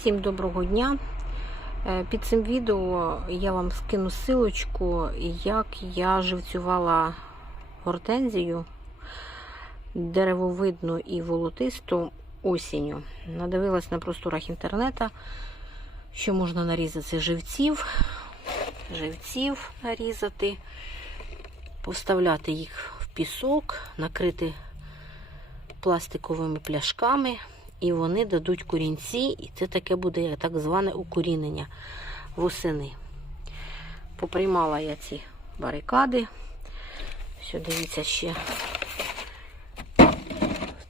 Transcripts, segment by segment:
Всім доброго дня. Е, Під цим відео я вам скину силочку, як я живцювала гортензію деревовидну і волотисту осінню. Надивилась на просторах інтернету, що можна нарізати живців, живців нарізати, поставляти їх в пісок, накрити пластиковими пляшками і вони дадуть корінці, і це таке буде так зване укорінення восени. Поприймала я ці барикади. Все, дивіться, ще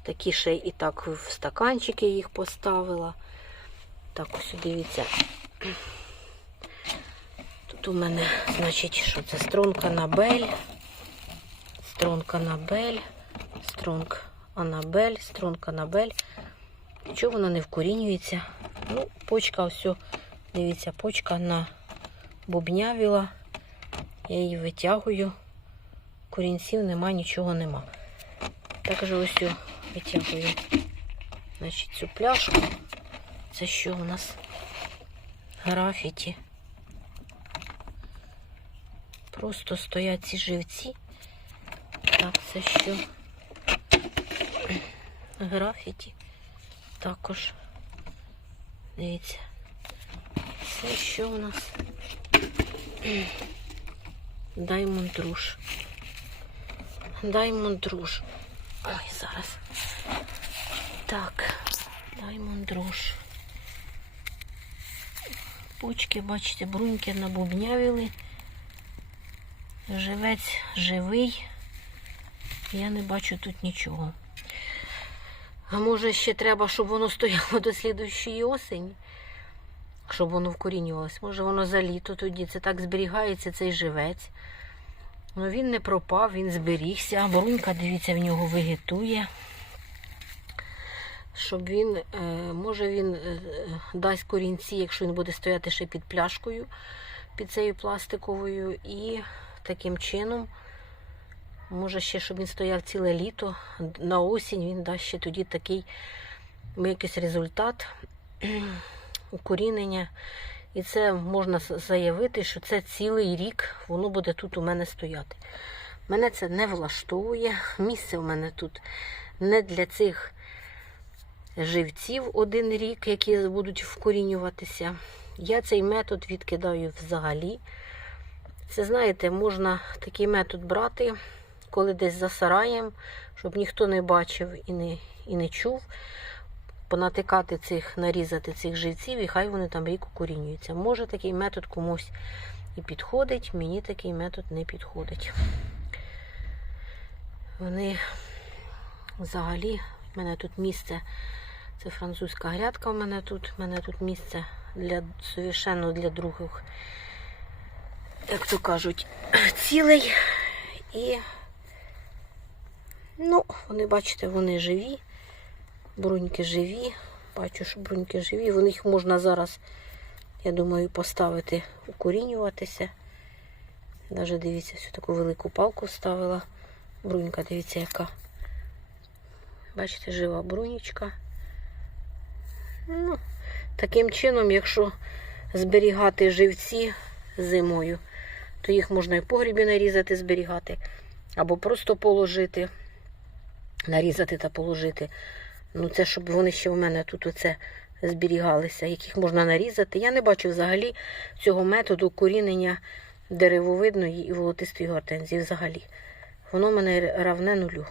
такі ще і так в стаканчики їх поставила. Так, ось дивіться. Тут у мене, значить, що це стронка Анабель, стронка Анабель, стронг Анабель, стронка Анабель. Чого вона не вкорінюється? Ну, почка ось, дивіться, почка на бубнявіла. Я її витягую. Корінців нема, нічого нема. Також ось витягую значить, цю пляшку. Це що у нас? Графіті. Просто стоять ці живці. Так, це що? Графіті також. Дивіться. Це що у нас? Даймонд руш. Даймонд руш. Ой, зараз. Так, даймонд руш. Почки, бачите, бруньки набубнявили. Живець живий. Я не бачу тут нічого. А може ще треба, щоб воно стояло до слідущої осені, щоб воно вкорінювалося. Може воно за літо тоді. Це так зберігається цей живець. Ну він не пропав, він зберігся. Брунька, дивіться, в нього вегетує. Щоб він, е, може він е, дасть корінці, якщо він буде стояти ще під пляшкою, під цією пластиковою. І таким чином. Може ще, щоб він стояв ціле літо. На осінь він дасть ще тоді такий якийсь результат укорінення. І це можна заявити, що це цілий рік воно буде тут у мене стояти. Мене це не влаштовує. Місце у мене тут не для цих живців один рік, які будуть вкорінюватися. Я цей метод відкидаю взагалі. Це, знаєте, можна такий метод брати коли десь за сараєм, щоб ніхто не бачив і не і не чув, понатикати цих, нарізати цих живців, і хай вони там рік укорінюються. Може такий метод комусь і підходить, мені такий метод не підходить. Вони взагалі, в мене тут місце, це французька грядка, в мене тут, в мене тут місце для совершенно для других, як то кажуть, цілей. І Ну, вони, бачите, вони живі. Бруньки живі. Бачу, що бруньки живі. Вони їх можна зараз, я думаю, поставити, укорінюватися. Навіть дивіться, всю таку велику палку вставила. Брунька, дивіться, яка. Бачите, жива брунічка. Ну, Таким чином, якщо зберігати живці зимою, то їх можна і в погрібі нарізати, зберігати, або просто положити нарізати та положити. Ну, це щоб вони ще в мене тут оце зберігалися, яких можна нарізати. Я не бачу взагалі цього методу корінення деревовидної і волотистої гортензії взагалі. Воно в мене равне нулю.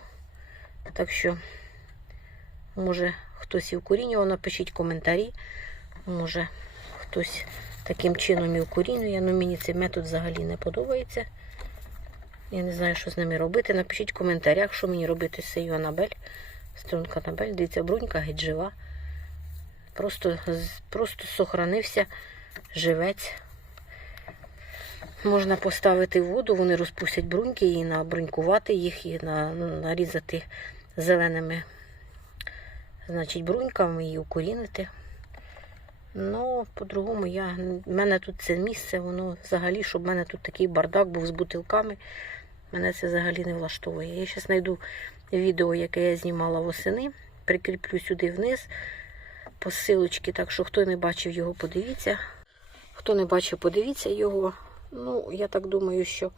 Так що, може, хтось і укорінював, напишіть коментарі. Може, хтось таким чином і укорінює. Ну, мені цей метод взагалі не подобається. Я не знаю, що з ними робити. Напишіть в коментарях, що мені робити з цією Анабель. Струнка Анабель. Дивіться, брунька геть жива. Просто просто сохранився живець. Можна поставити воду, вони розпустять бруньки і набрунькувати їх, і на, нарізати зеленими значить, бруньками і укорінити. Ну, по-другому, в мене тут це місце, воно взагалі, щоб в мене тут такий бардак був з бутилками. Мене це взагалі не влаштовує. Я зараз знайду відео, яке я знімала восени, прикріплю сюди вниз. посилочки. Так що, хто не бачив його, подивіться. Хто не бачив, подивіться його. Ну, я так думаю, що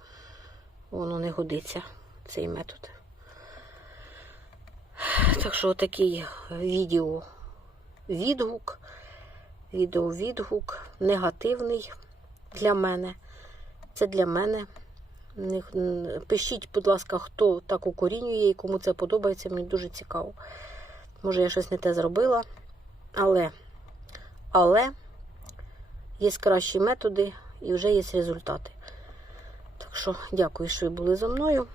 воно не годиться, цей метод. Так що такий відео відгук. Відео відгук негативний для мене. Це для мене. Пишіть, будь ласка, хто так укорінює і кому це подобається, мені дуже цікаво. Може, я щось не те зробила. Але, але є кращі методи і вже є результати. Так що дякую, що ви були зі мною.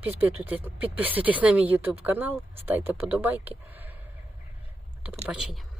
Підписуйтесь, підписуйтесь на мій YouTube канал, ставте подобайки. До побачення.